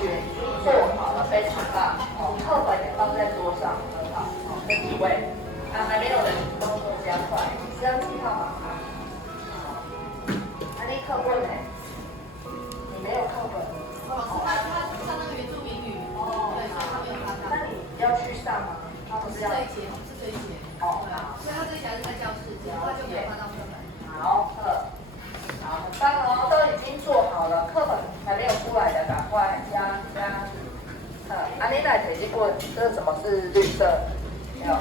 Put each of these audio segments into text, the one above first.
学已经做好了，非常棒。哦，课本也放在桌上，很好。哦，这几位啊，还没有人动作加快，是要记号码吗？啊，你课本呢？你没有课本。哦，他上那个原住民语，哦，对，所以他没有看到。那你要去上吗？他不是要。这一节，是这一节。哦，所以他这一节是在教室，他就没有看到课本。好，好，很棒哦，都已经做好了，课本还没有出来的，赶快加。安妮来提过，这是什么是绿色？没有。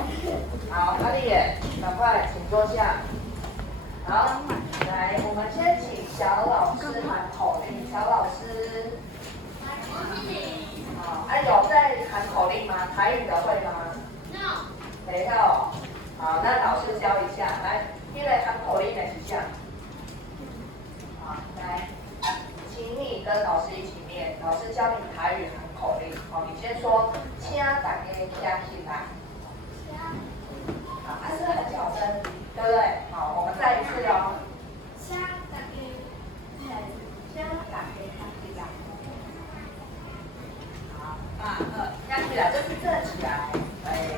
好，阿丽也，赶快请坐下。好，来，我们先请小老师喊口令，小老师。好，有在喊口令吗？台语的会吗？没有。好，那老师教一下，来，你来喊口令的一下。好，来，请你跟老师一起念，老师教你台语喊口令。好，你先说，请大家听起来。好，是不是很小声？对不对？好，我们再一次哦。请大家听起来。好，3、2，站起来，就是站起来。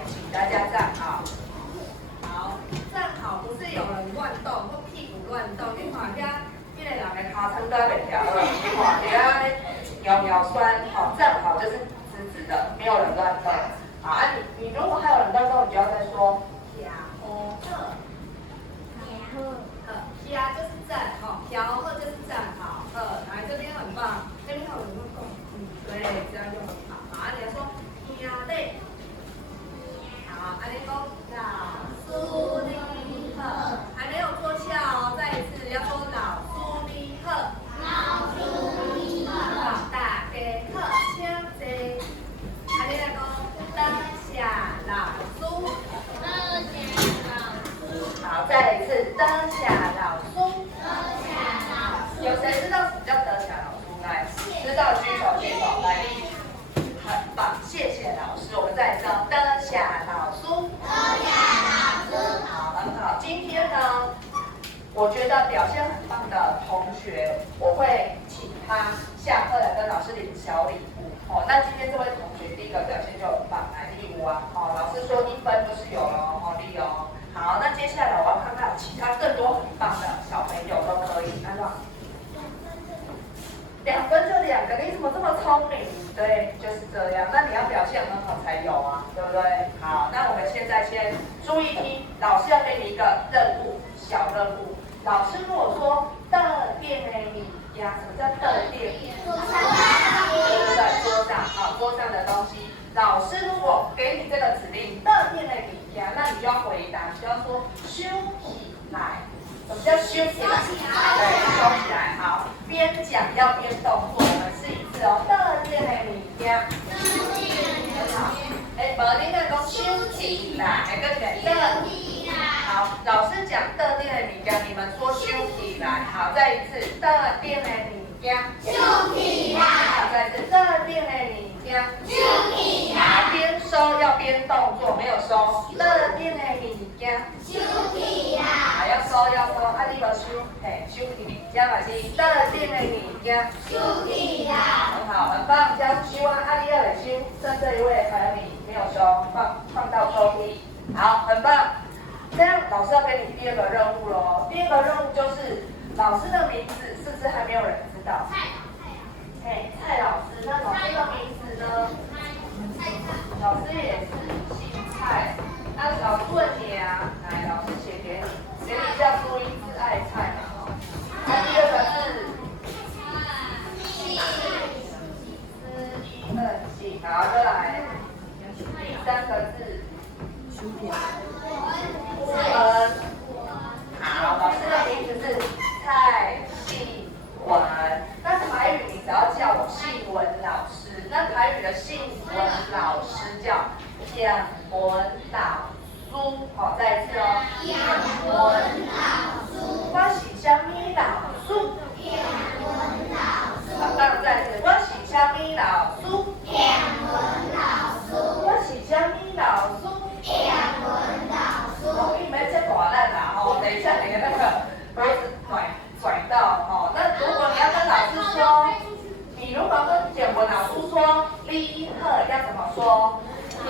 请大家站好。好，站好，不是有人乱动或屁股乱动。你看遐，那个人的尻川都袂调了，你看遐腰腰酸，好，站好就是直直的，没有人乱动。好，你如果还有人乱动，你就要再说。是啊，就是站，调和就是站好，来这边很棒，这边还有人会动，对，这样就很好。好，你来说，听嘞。好，安尼讲，老师你好，还没有坐下哦，再一次要说老师你好，老师你好，大家好，请坐。安尼来讲，当下老师，当下老师。好，再一次，当下老师。有谁知道什么叫得奖老师？来，知道举手举手，来，很棒，谢谢老师。我们再一次，得奖老师。好，很好。今天呢，我觉得表现很棒的同学，我会请他下课来跟老师领小礼物。哦，那今天这位同学第一个表现就很棒，来礼物啊。哦，老师说1分就是有了，好利哦。好，那接下来我要看看其他更多很棒的小朋友都可以，安吧？2分就2个，你怎么这么聪明？对，就是这样。那你要表现很好才有啊，对不对？好，那我们现在先注意听，老师要给你一个任务，小任务。老师如果说的店的米呀，什么叫的店？就是在桌上，好，桌上的东西。老师如果给你这个指令，的店的米呀，那你就要回答，你就要说收起来。什么叫收起来？对，收起来。好，边讲要边动作，我们试一次哦。的店的米呀，好，无你那讲收起来，跟起来的。好，老师讲的店的米呀，你们说收起来。好，再一次，的店的米呀，收起来。好，再一次，的店的米呀，收起来。边收要边动作，没有收。的店的米呀，收起来。好，要收要收，啊你无收，收起，这嘛是的店的物件，收起来。很好，很棒，这样收啊，你要来收，剩这一位还有你没有收，放到抽屉。好，很棒。这样老师要给你第2个任务喽。第2个任务就是老师的名字，是不是还没有人知道？蔡老师，那老师的名字呢？老师也是姓蔡。那老师问你啊，来，老师写给你，给你叫注意是爱菜嘛？那第2个是姓，好，再来。第3个字文。好，老师的名字是蔡信文。那台语你只要叫我信文老师，那台语的信文老师叫蒋文老师。好，再一次哦。蒋文老师。我是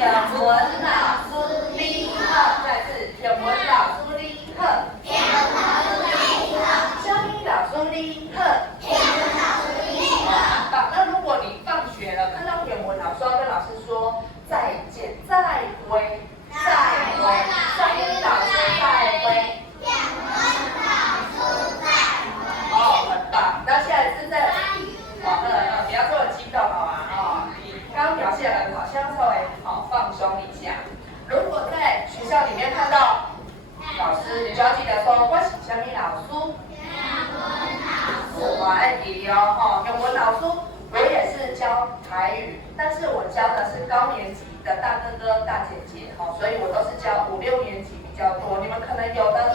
天文老师你好，再次天文老师你好，天文老师你好，小米老师你好，天文老师你好。好，那如果你放学了看到天文老师，要跟老师说再见，再会，再会，小米老师再会。哦，很棒。那下一次再，不要这么激动好吗？你刚刚表现很好，现在稍微放松一下。如果在学校里面看到老师，你就要记得说，我是什么老师？我爱你哦，中文老师，我也是教台语，但是我教的是高年级的大哥哥、大姐姐，所以我都是教5、6年级比较多。你们可能有的。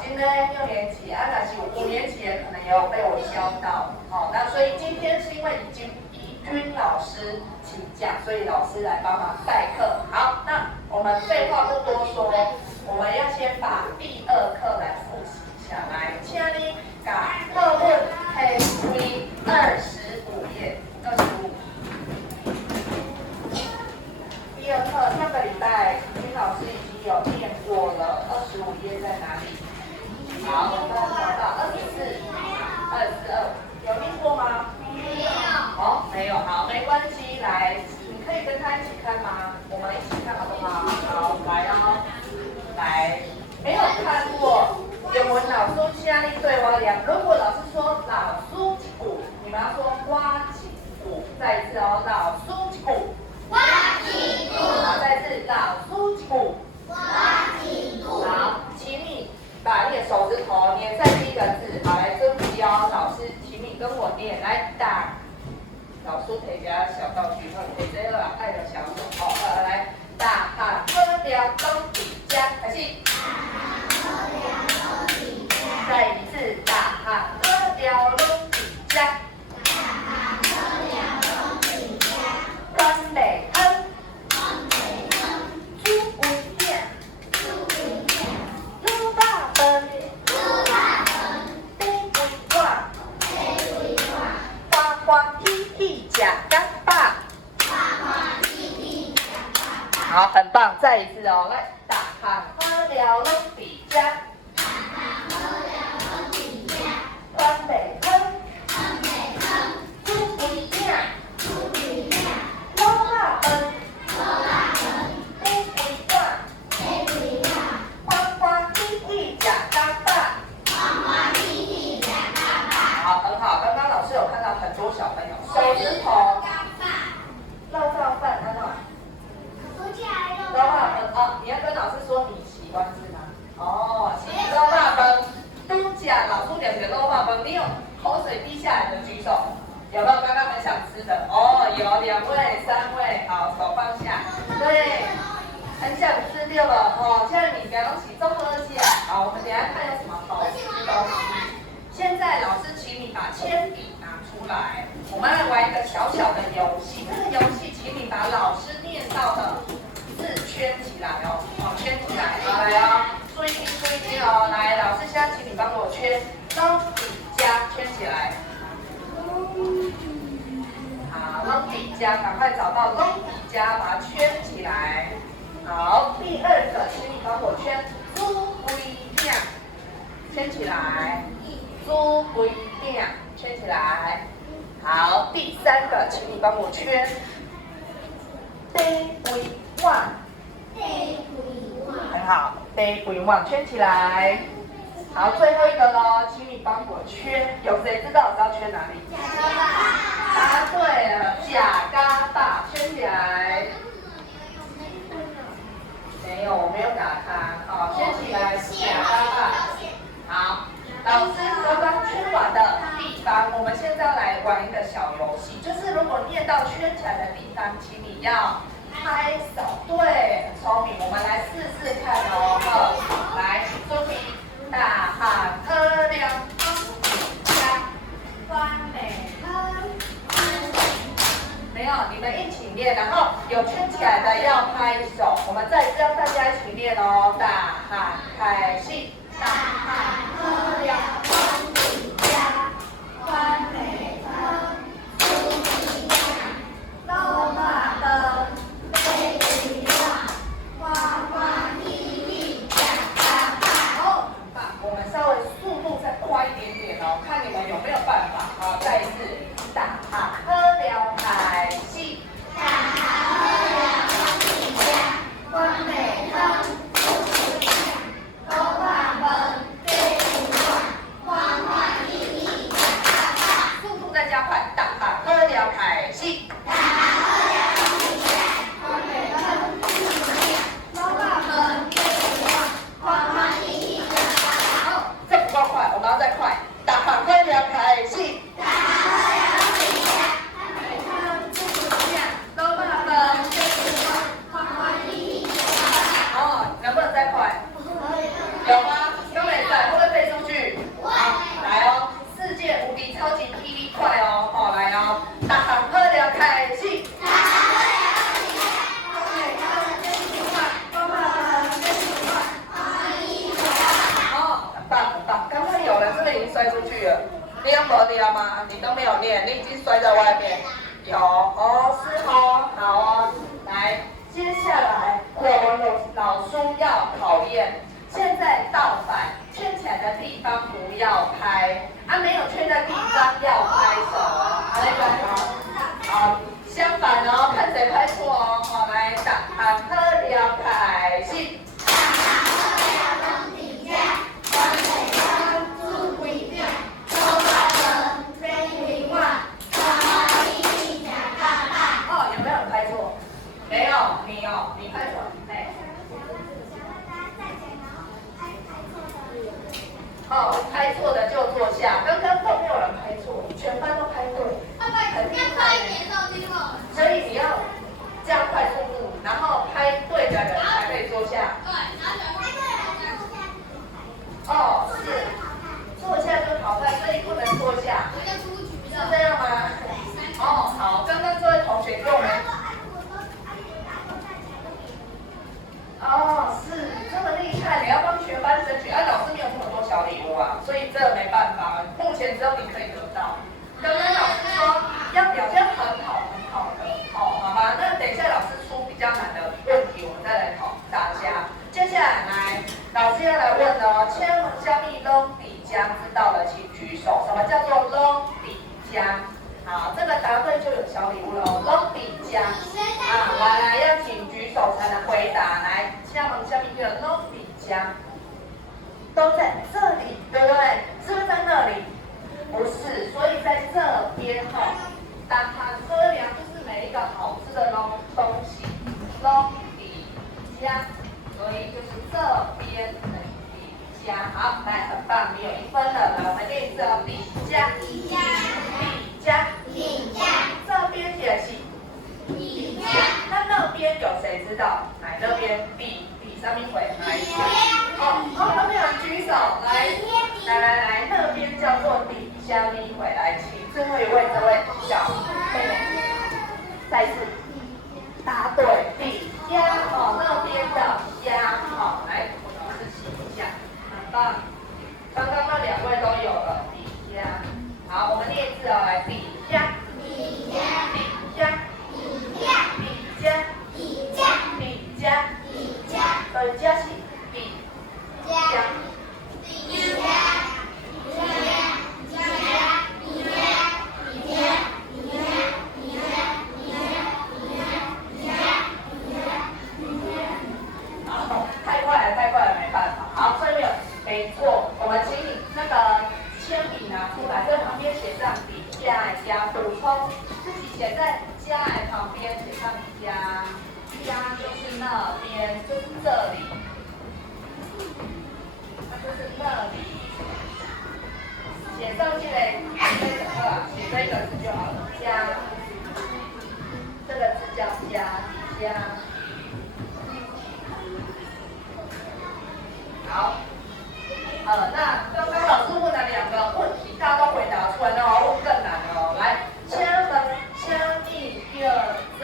今天6年级，那是5年级也可能也有被我教到。那所以今天是因为怡君老师请假，所以老师来帮忙代课。好，那我们废话不多说，我们要先把第2课来复习一下。来，请你把课文开开25页，25。第2课上个礼拜怡君老师已经有念过了，25页在哪里？好，我们找到24、22，有念过吗？没有。没有，好，没关系，来，你可以跟他一起看吗？我们一起看好不好？好，来哦，来，没有看过英文老师现在对我俩，如果老师说老师一股，你们要说我一股，再一次哦，老师一股，我一股，好，再一次老师一股，我一股，好，请你把你的手指头粘在第一个字，好，来准备哦，老师，请你跟我念，来打。老师提个小道具，提这个爱的小手，来，大汉喝了东比家，开始。再一次，大汉喝了东比家。关北亨，猪不见，猪大奔，地不挂，花花踢踢假干巴。好，很棒，再一次哦，来，大汉喝了拢比家。关北亨，猪不见，老大奔，地不挂，花花踢踢假干巴。好，很好。刚刚老师有看到很多小朋友手指头肉燥饭，看到吗？肉大饭你要跟老师说你喜欢吃吗？是肉大饭，都假老师2个肉大饭，你有口水滴下来的举手，有没有刚刚很想吃的？有2位、3位，好，手放下。对，很想吃掉了现在你不要起综合起来。好，我们等一下看有什么好吃的东西。现在老师请你把铅笔拿出来，我们来玩一个小小的游戏。这个游戏，请你把老师念到的字圈起来圈起来。好，来哦，注意听，注意听哦。来，老师现在请你帮我圈拢比加圈起来。好，拢比加，赶快找到拢比加，把它圈起来。好，第2个，请你帮我圈猪龟饼，圈起来。猪龟饼圈起来。好，第3个，请你帮我圈地龟碗，很好，地龟碗圈起来。好，最后一个咯，请你帮我圈，有谁知道我要圈哪里？答对了，假嘎巴圈起来。没有，我没有打它。好，圈起来，假嘎巴。好。老师刚刚圈完的地方，我们现在要来玩一个小游戏，就是如果念到圈起来的地方，请你要拍手。对，很聪明，我们来试试看哦。来，注意，大汉喝了东比家，关北亨。没有，你们一起念，然后有圈起来的要拍手。我们再让大家一起念哦，大汉开心。大汉喝了东比家，关北亨，猪比酱，肉大灯。你们有没有办法？好，再一次，打喝了开始。打喝了一家，我美汤不一样，都话饭对不惯，欢欢喜喜打打打。速度再加快，打喝了开始。打喝了一家，我美汤不一样，都话饭对不惯，欢欢喜喜打打打。好，这不够快，我们要再快。打喝了开始。打喝了一家，我美汤不一样，都话饭对不惯，欢欢喜喜打打打。哦，能不能再快？有吗？都没在，会不会背出去？好，来哦，世界无敌超级霹雳快哦！好，来哦，打喝了开始。打喝了一家，我美汤不一样，都话饭对不惯，欢欢喜喜打打打。哦，很棒很棒，刚刚有人是不是已经摔出去了？你有没有吗？你都没有念，你已经摔在外面。有哦，是哦，好哦。来，接下来我们老师要考验，现在倒反，圈起来的地方不要拍，啊，没有圈的地方要拍手。好，来，好，相反哦，看谁拍错哦。好，来，打喝了开始。打喝了拢伫遮，我美汤煮几遍。哦，有没有拍错？没有，你哦，你拍错，哎。哦，拍错的就坐下。刚刚都没有人拍错，全班都拍对。很厉害。所以你要加快速度，然后拍对的人才可以坐下。对，然后拍对了才坐下。哦，是，坐下就淘汰，所以不能坐下。是这样吗？哦，好，刚刚这位同学跟我们。哦，是这么厉害，你要帮全班争取。老师没有这么多小礼物啊，所以这没办法，目前只有你可以得到。刚刚老师说要表现很好很好的，哦，好吧，那等一下老师出比较难的问题，我们再来考大家。接下来，老师要来问哦，请问虾米拢底江知道的请举手。什么叫做拢底江？好，这个答对就有小礼物喽，拢底江。来，要请举手才能回答。来，下面就有拢底江，都在这里，对不对？是不是在那里？不是，所以在这边哈，打喝凉就是每一个好吃的东西，拢底江，所以就是这边的底江。好，来，很棒，你有1分了。来，我们练一次哦，底江，底江。这边写起底江，那边有谁知道？来，那边底上面会哪一边？哦，都没有人举手，来，那边叫做底下面会来，请最后一位这位小妹妹，再一次答对底江哦，那边叫江哦，来，老师写一下，很棒，刚刚那2位都有了底江。好，我们练一次哦，来底江，底江，对，加起底江。太快了，没办法。好，所以没错，我们请你那个铅笔拿出来，在旁边写上底加补充，自己写在加旁边写上加就是那边，就是这里，那就是那里，写上去嘞，写这个字就好了，加，这个字叫加。好，那刚刚老师问了2个问题，大家都回答出来，那我要问更难的哦。来，请你叫这，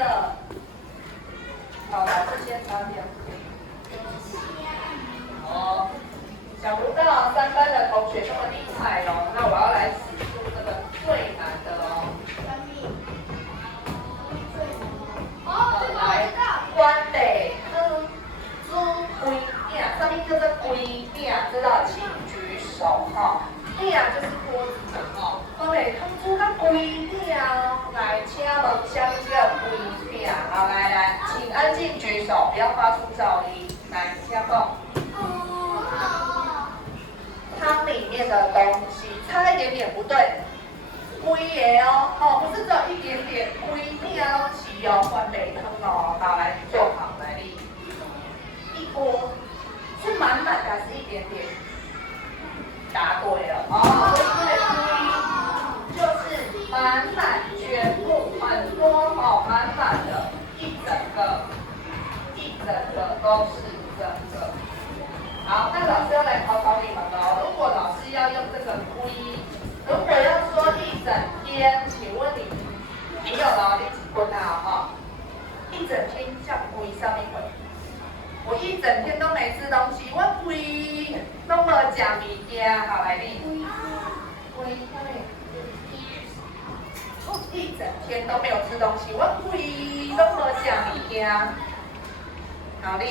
好，老师先擦掉。哦，想不到3班的同学这么厉害哦，那我要来使出这个最难的哦。来，关北猪龟饼，上面叫做龟饼，知道请举子哦。我来汤煮到规条，来，请问什么叫规条？好，来，请安静举手，不要发出噪音。来，请讲。汤里面的东西，差一点点不对。规个哦，不是只有一点点，规条东西哦，关北汤哦。好，来坐好，来立。一锅是满满的还是一点点？答对了哦，对，就是满满全部很多哦，满满的，一整个都是整个。好，那老师要来考考你们哦。如果老师要用这个龟，如果要说一整天，请问你有劳力几分啊？哈，一整天像龟上面会。我一整天都没吃东西，我规都没吃物件，好来你。一整天都没有吃东西，我规都没吃物件，好你。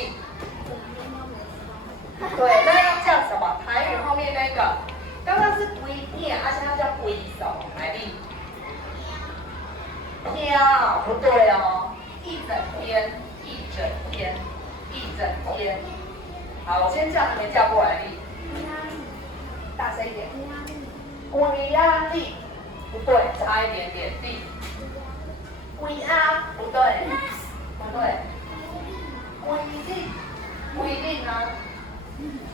对，那要叫什么？台语后面那个，刚刚是规片，现在叫规手，来你。挑不对哦，一整天。好，我先叫你们叫过来力，大声一点。龟压力不对，差一点点力。龟压不对，龟力呢？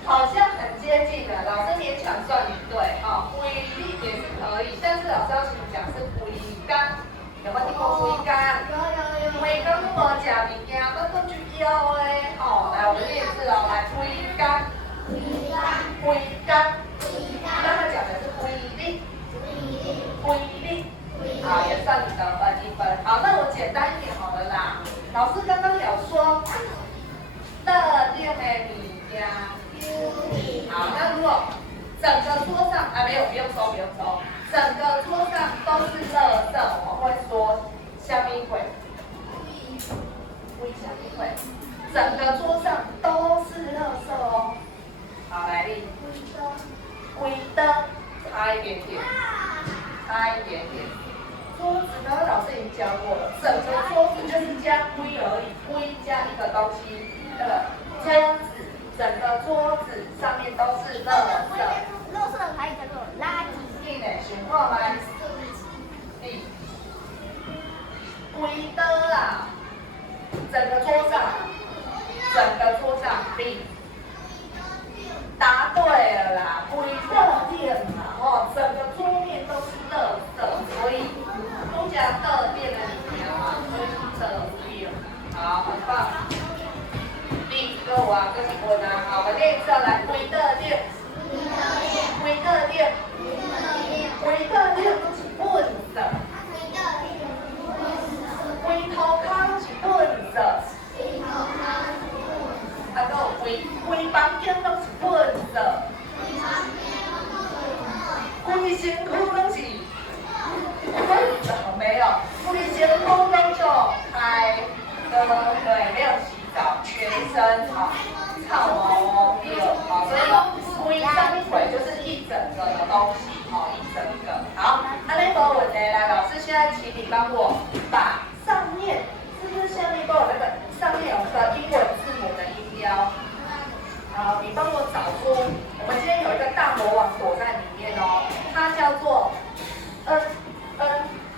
好像很接近的，老师勉强算你对哦。龟力也是可以，但是老师要请你讲是龟缸。有没有听过龟缸？有。龟缸都无食物件，那都去要的哦。来，我们练字哦，来龟缸。刚才讲的是龟力。好，也算你的分1分。好，那我简单一点好了啦。老师刚刚有说，特定的物件。好，那如果整个桌上没有，不用收。整个桌上都是垃圾，我们会说虾米鬼？虾米鬼？整个桌上都是垃圾哦。好，来力。规的，差一点点。桌子呢，老师已经教过了，整个桌子就是加规而已，规加一个东西，那个桌子，整个桌子上面都是垃圾。垃圾还叫做垃圾。你呢？想看吗？规的啦，整个桌上，答对了啦，规的店嘛，哦，整个桌面都是垃圾，所以都加的店的里面嘛，所以是的店。好，很棒。第一个啊，这是我呢，好，我练一次来，规的店，规的店是笨的，规头壳是笨的。还有规房间都是笨的，规身躯都是笨的，没有，规身躯都就开对，没有洗澡，全身臭毛对，所以规上腿就是一整个的东西一整个。好，那没问题，来，老师现在请你帮我把上面，是不是下面帮我那个上面有个英文字母的音标？好，你帮我找出，我们今天有一个大魔王躲在里面哦，它叫做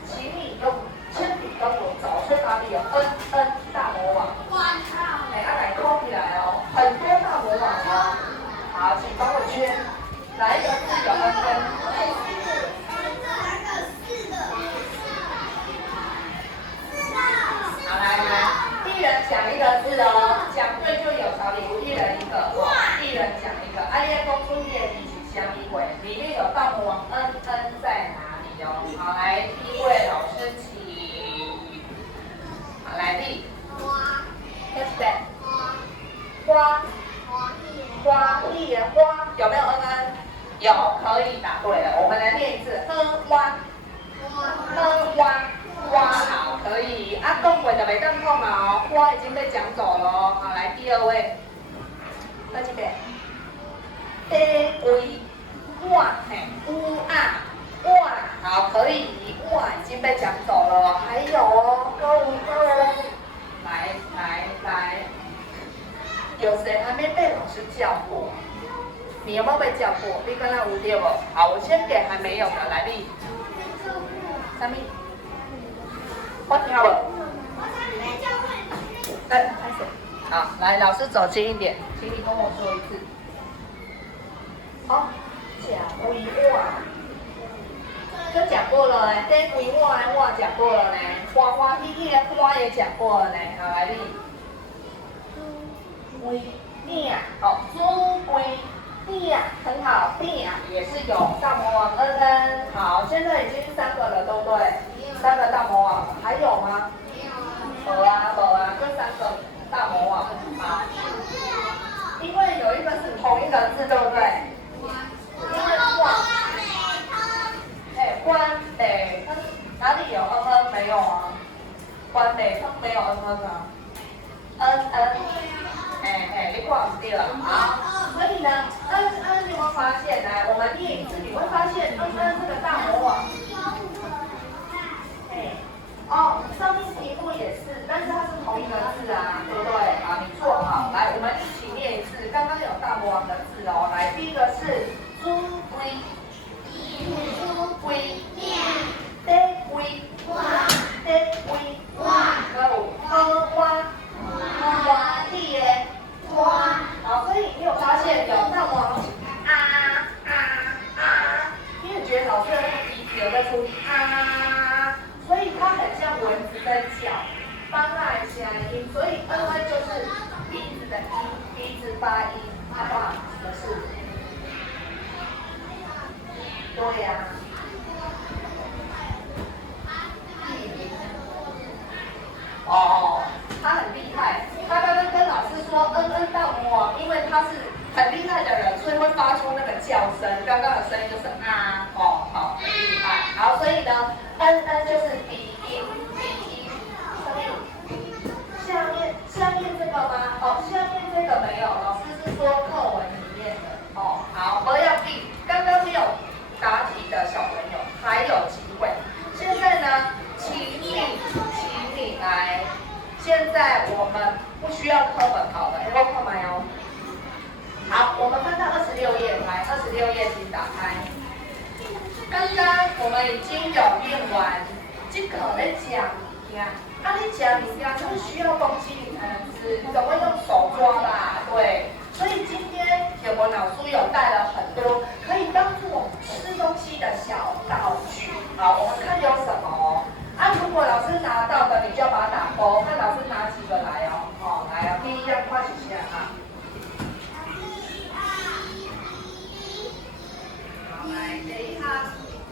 请你用铅笔帮我找出哪里有大魔王。来扣起来哦，很多大魔王哦。好，请帮我圈，哪一个字有好，来，一人讲一个字哦，讲对就有小礼物，一人一个，一人讲一个。你的公主夜里是虾米鬼？里面有大魔王在哪里哦？好，来，第一位老师请。好，来立。对不对？花艺的花有没有有，可以答对了。我们来练一次，花好，可以。讲过就袂当讲嘛哦，花已经被讲走了哦。好，来第二位，这边，地龟碗有有没有被叫过？你刚刚有对不？好，我先给还没有的，来你。什么？我听不。开始。好，来，老师走近一点，请你跟我说一次。好，假规碗，就讲过了呢。这规碗的碗讲过了呢，欢欢喜喜的欢也讲过了呢。好，来你。规鼎，哦，猪规鼎，很好，鼎也是有大魔王恩恩。好，现在已经3个了，对不对？3个大魔王，还有吗？没有啊，就3个大魔王。好，因为有一个是同一个字，对不对？因为关，关北村哪里有恩恩？没有啊，关北村没有恩恩啊。恩恩，你看不对了。好，所以呢，恩恩，你有没有发现？来，我们念一次，你会发现恩恩这个大魔王。上面题目也是，但是它是同一个字啊，对不对？好，你做好，来，我们一起念一次。刚刚有大魔王的字哦，来，第一个是猪龟，猪龟，猪龟，猪龟，还有蛙，蛙地耶，蛙。好，所以你有发现有大魔王你也觉得老师的那个鼻子有在出所以它很像蚊子在叫，帮那一下音，所以恩恩就是鼻子的音，鼻子发音，好不好？的是，对呀、他很厉害，他刚刚跟老师说恩恩大魔王，因为他是很厉害的人，所以会发出那个叫声，刚刚的声音就是好，很厉害。好，所以呢，恩恩就是鼻音，声音。下面这个吗？下面这个没有，老师是说课文里面的。好，不要紧，刚刚没有答题的小朋友还有机会。现在呢，请你来。现在我们不需要课本好了，要课本哦。好，我们翻到26页，来，26页请打开。刚刚我们已经有念完，这个在讲物件，你讲物件是不是需要东西你才能吃？你怎么会用手抓啦？对，所以今天铁文老师有带了很多可以帮助我们吃东西的小道具。好，我们看有什么哦。如果老师拿到的，你就要把它打勾。看老师拿几个来哦。来哦，第一样快写下哈。好，来第一项，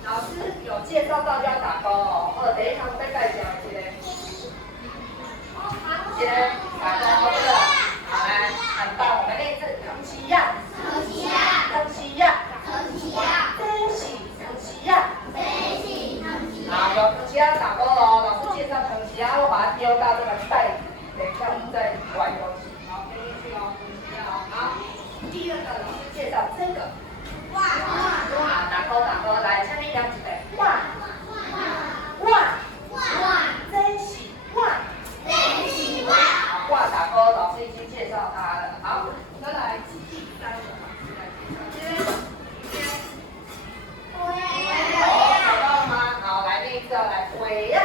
老师有介绍到就要打勾哦。第一项再介绍一个。一个打勾这个，好来，很棒，我们练一次藤崎亚。这是藤崎亚。好，有藤崎亚打勾喽。老师介绍藤崎亚，我把它丢到这个袋子里，等一下我们再玩东西。好，丢进去哦，藤崎亚哦。好，第二个老师介绍这个。打勾，来，下面两指的哇，好，哇打勾，老师已经介绍它了。好，再来第三个，找到了吗？好，来那个来鬼呀，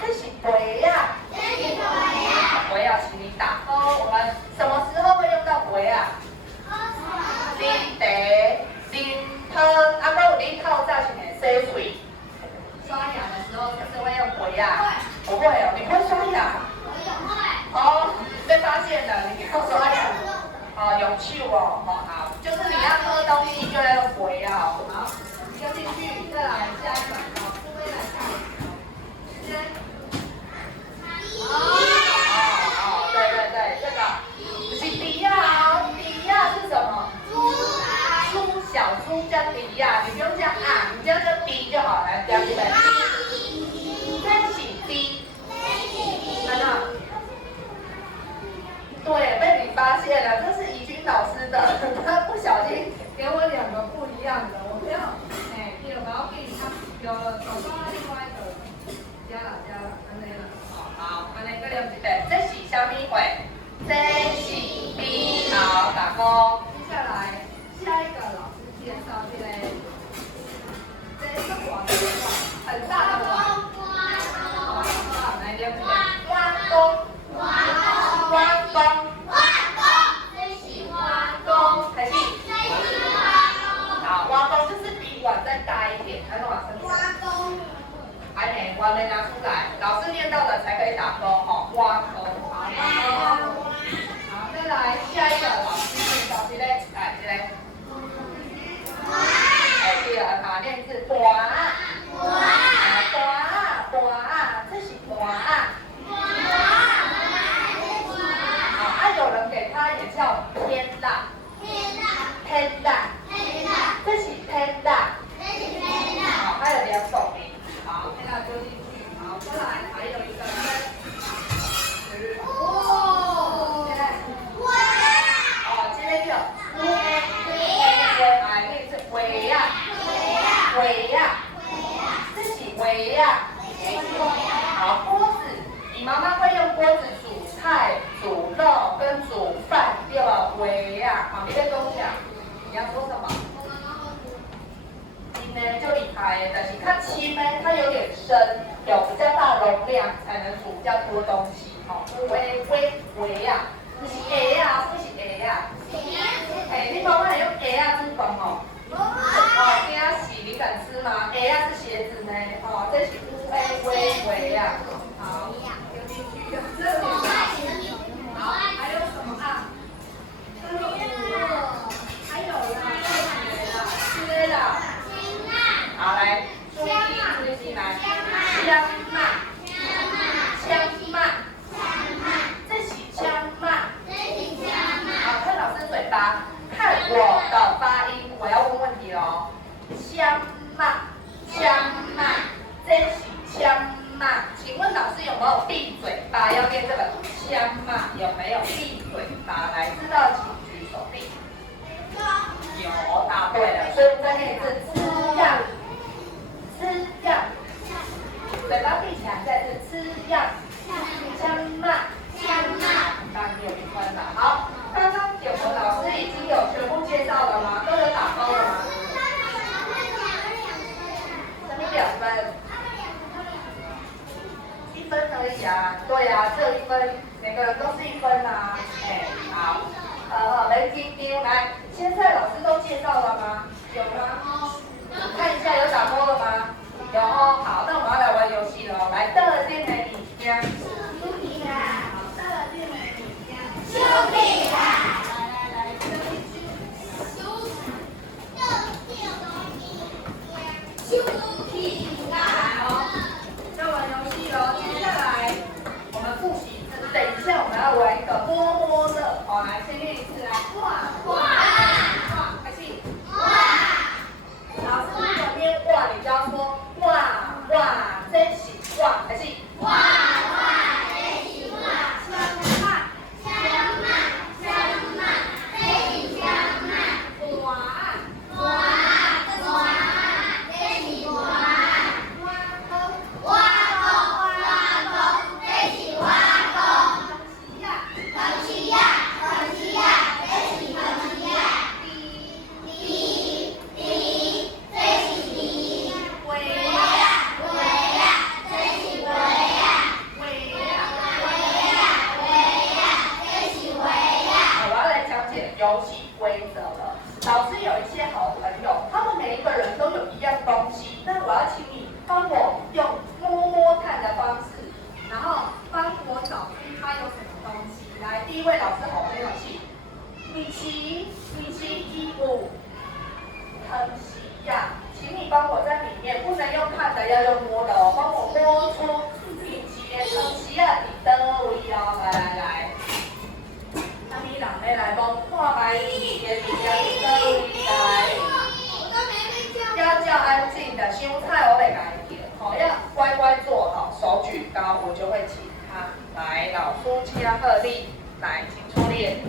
这是鬼呀，鬼呀，请你打勾。我们什么时候会用到鬼啊？啉汤，还有你透早前的洗嘴，刷牙的时候是不是会用鬼呀？不会哦，你会刷牙？被发现了，你要刷牙。有趣哦，好，就是你要喝东西就要用鬼呀。好，丢进去，再来下一个，思维来看，时间。对，这个是迪亚迪亚是什么？猪，小猪叫迪亚，你不用叫你叫迪就好，来讲起来。这是迪，看到？对，被你发现了，这是怡君老师的，他不小心给我2个不一样的，我不要，第二个要给你看，有了，找到另外一个，加了，安尼啦，好，安尼个两一个，这是什么货？这是笔，好，打勾。完没拿出来，老师念到的才可以打勾哦。挖沟，好，挖沟。好，再来下一个，老师念到这个，来这个。哎，对了，好，念字瓜。瓜，这是瓜。好，有人给他也叫天浪。天浪，这是天浪。好，还有2种名。好，天浪丢进去。好，再来还有一个这个叫这是围啊。好，锅子，你妈妈会用锅子煮菜、煮肉跟煮饭，对吧？围啊，好，你在跟我讲，你要说什么？轻呢就厉害的，但是它轻呢，它有点深，有比较大容量，才能煮比较多东西。好，围啊，不是鸭啊，不是鸭啊。哎，你妈妈还用鸭啊煮饭哦？哦，鸭洗你敢吃吗？鸭是鞋子呢，哦，这是围啊。好，丢进去，这里。好，还有什么啊？还有啦，对了。好，来，注意听，来，枪嘛，这是枪嘛。好，看老师嘴巴，看我的发音，我要问问题哦。枪嘛，这是枪嘛？请问老师有没有闭嘴巴？要念这个枪嘛？有没有闭嘴巴？来，知道请举手臂。有，答对了。所以再念一次，吃样，嘴巴闭起来，再是吃样，枪嘛。当然你有评分了。好，刚刚有的老师已经有全部介绍了吗？都有打勾了吗？什么2分？1分而已啊。对啊，只有1分，每个人都是1分啊。哎，好，没听丢。来，现在老师都介绍了吗？有吗？看一下有打勾了吗？有哦。好，那我们要来玩游戏了。来，的电美你家。要玩游戏了，接下来我们复习。等一下我们要玩一个摸摸乐。好，来先练一次，来，哇，开心。老师如果念哇，你就要说哇，真是哇，开心。游戏规则了。老师有一些好朋友，他们每一个人都有一样东西，那我要请你帮我用摸摸看的方式，然后帮我找出它有什么东西。来，第一位老师好朋友是米奇衣服，很奇呀，请你帮我在里面，不能用看的，要用摸的哦，帮我摸出米奇的很奇呀，伫倒位哦，来。那你人要来帮看白米的米家伫倒位来。要叫安静的，香菜我袂改掉，好，要乖乖坐好，手举高，我就会请他来。老师请贺丽，来，请出列。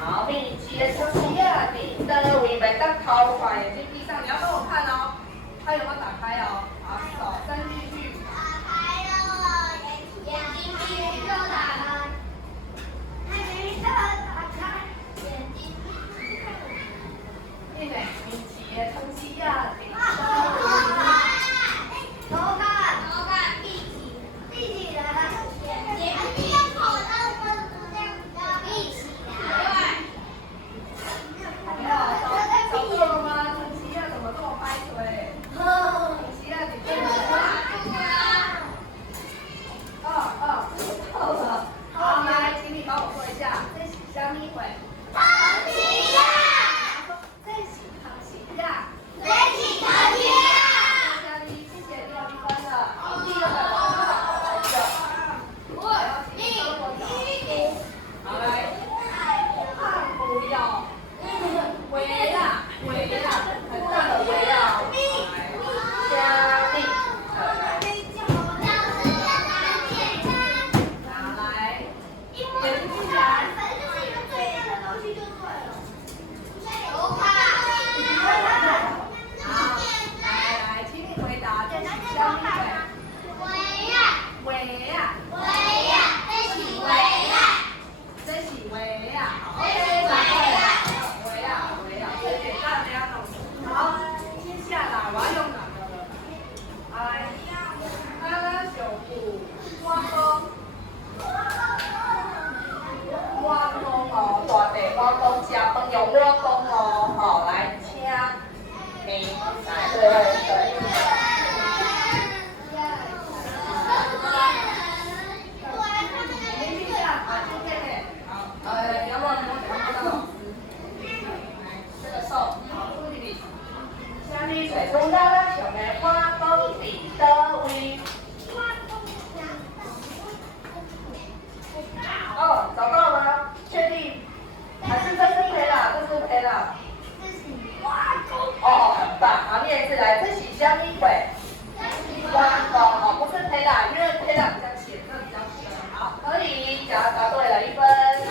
好，米奇的很奇呀，伫倒位，袂当头发，眼睛闭上，你要帮我看哦，它有没有打开哦？好，手伸进去。打开了，眼睛闭着打开。妹妹，米奇的很奇呀，伫倒位。闭起来。找错了吗？很奇呀，怎么这么拍腿？很奇呀，你对吗？对对。虾米水中咱咱上的花风伫倒位？哦，找到了吗？确定？还是这是黑啦？这是黑啦？哦，很棒，好，念一次来，这是虾米鬼？花风哦，不是黑啦，因为黑啦比较浅，那比较深。好，可以，答对了1分。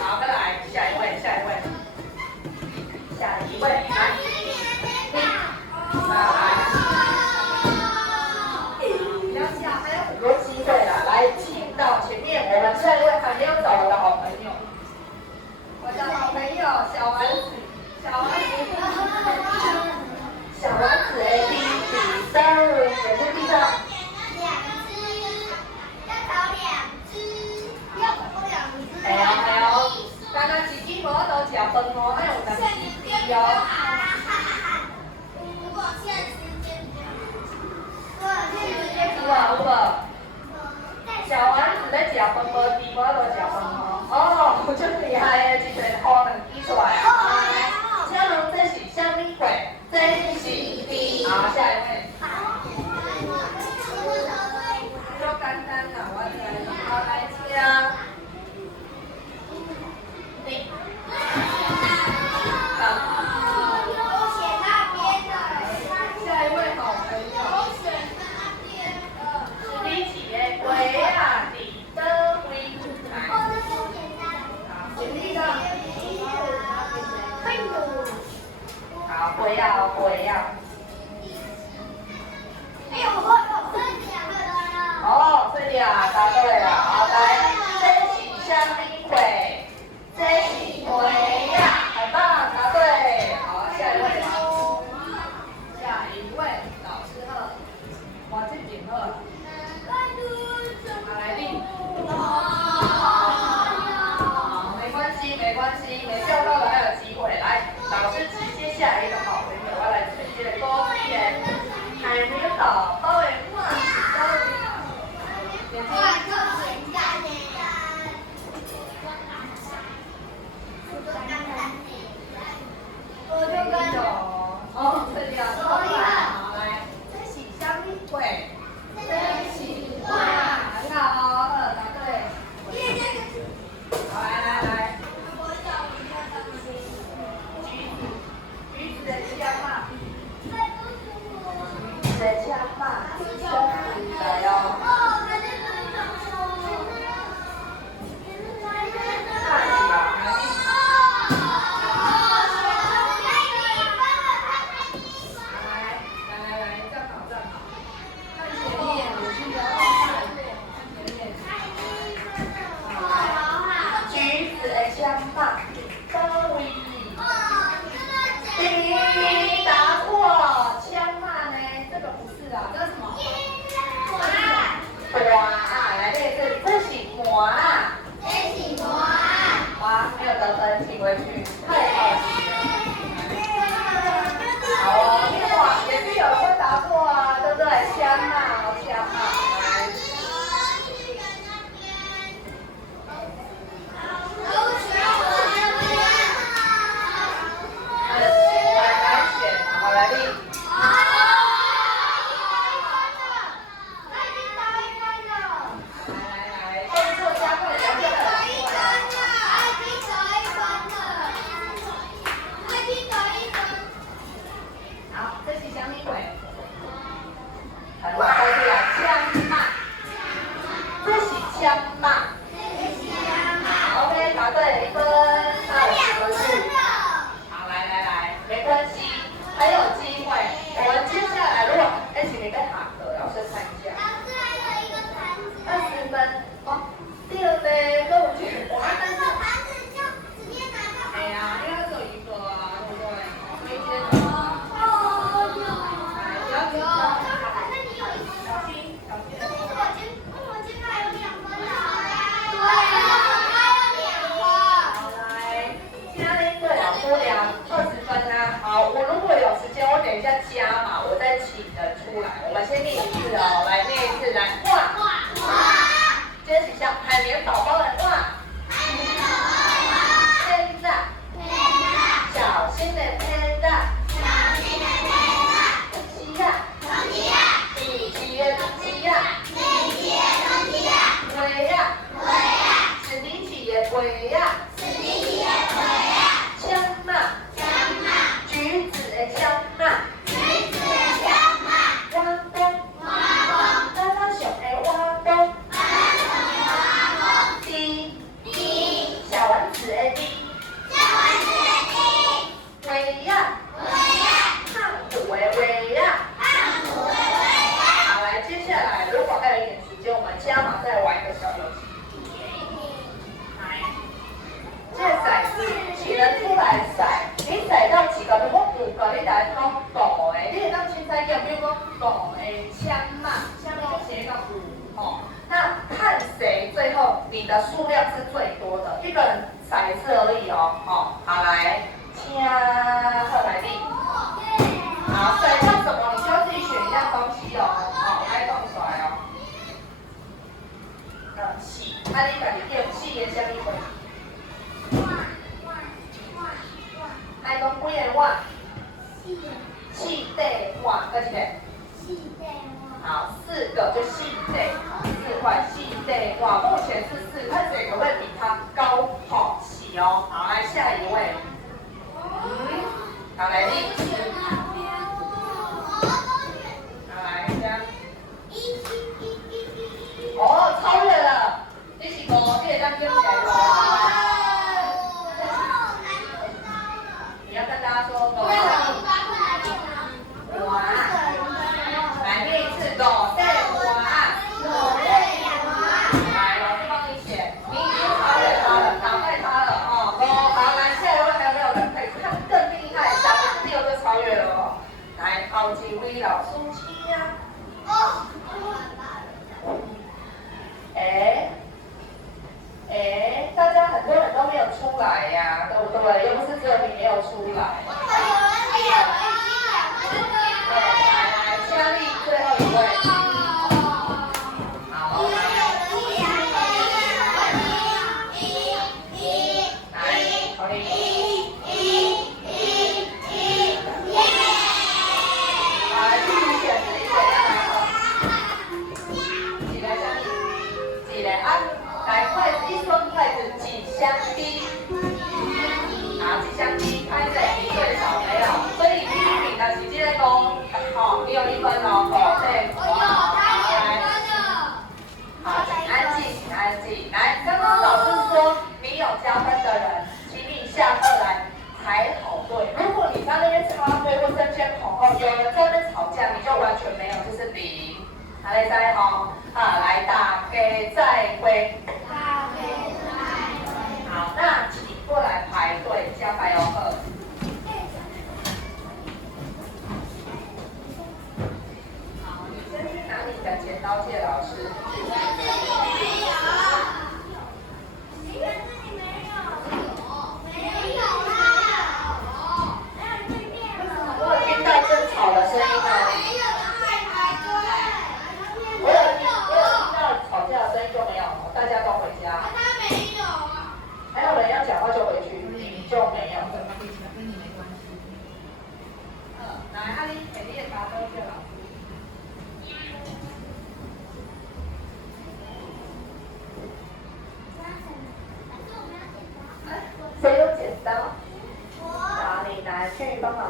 好，再来下一位，下一位，下一位，来。比较下，还有很多机会啦，来，请到前面，我们下一位还没有走的好朋友，我的好朋友小丸子，小丸子，小丸子 A B C 3，选在地上。哎呦哎呦，刚刚自己无都食饭哦，还有咱自己哦。有无？小丸子在食饭无猪，无都食饭哦。哦，真厉害的，一个可能记出来啊。请问这是什么鬼？这是猪。好，下一位。比较简单啦，我来，好来请。下一位好朋友。鬼啊，你的威来，好，鬼呀，鬼呀。哦，对呀，答对了，好来，这是虾米鬼？这是鬼呀，很棒，答对。好，下一位，下一位，老师好，我这边好。好，来定。没关系，没关系，没叫到的还有机会。来，老师直接下一个好朋友，我来推荐多一点。还没有找到的话，哦，这里啊，好来，这是虾米鬼？这是哇，很好，答对。好，来，橘子的枪嘛，橘子的枪嘛，来哦。答错，枪骂呢？这个不是啊，这是什么？瓜啊，来这次，这是瓜啊。哇，没有得分，请回去。太好了。好哦，哇，也是有人会答错啊，对不对？枪骂，枪骂，来。好，来立。来，动作加快，两个人。好，这是什么鬼？很好，猜出来，枪骂。这是枪骂。OK， 答对1分，那我们回去。好，来，没关系。还有机会，我们接下来如果请你跟好的老师参加。20分，哦，对嘞，那我觉得我但是盘子就直接拿到。哎呀，因为只有一个啊，对不对？可以接着。先念一次哦，来念一次，来画。接着像海绵宝宝的画。天大。小心的天大。鸡呀。米奇的鸡呀。龟呀。史迪奇的龟呀。枪嘛。橘子的枪嘛。挖洞。拉拉熊的挖洞。滴。小丸子的滴。尾呀。胖虎的尾呀。好，来，接下来如果还有一点时间，我们加码再玩一个小游戏。来，这骰子几人出来骰？你骰到几个？如果5个，你来讲5个，你会当凊彩叫，比如说5个枪嘛，下面就写一个5哦。那看谁最后你的数量是最多的，一个人骰一次而已哦。哦，好来，请贺来弟。好，骰到什么你就要自己选一样东西哦。好，来动出来哦。四，啊你家己点4个什么货？来讲几个碗？4块碗，搁一个。好，4个就4块，4块4块碗，目前是4，看谁可不可以比它高好起哦。好，来下一位。好来你。好来这。哦，超越了，你是5，你会当捡起来5。你要跟大家说5。哇！来念一次5块碗。来，老师帮你写，你已经超越他了，打败他了哦。好，来下一位还有没有人可以看更厉害？咱们是6就超越了哦。来，后一位老师请呀。大家很多人都没有出来呀，对不对？又不是只有你没有出来。对，来，佳丽最后一位。好，来，好嘞。来，自己选自己选要来好。几个佳丽？几个啊？来，筷子一双筷子几相逼？好，几相逼，拍谁比最少没有？所以第一名的是这个公，好，你有1分哦，对，好，请安静，请安静。来，刚刚老师说你有加分的人，请你下课来排好队。如果你在那边插队或争先恐后，有人在那边吵架，你就完全没有，就是0。好嘞，再吼，来大家再会。好，那请过来排队加白油鹤。好，你先去拿你的剪刀借老师。我有听到争吵的声音哦。我有听到吵架的声音就没有，大家都回家。还有人要讲话就回去，你就没有。跟你没关系。来，阿丽，你也答对了。谁有剪刀？好，你拿去帮忙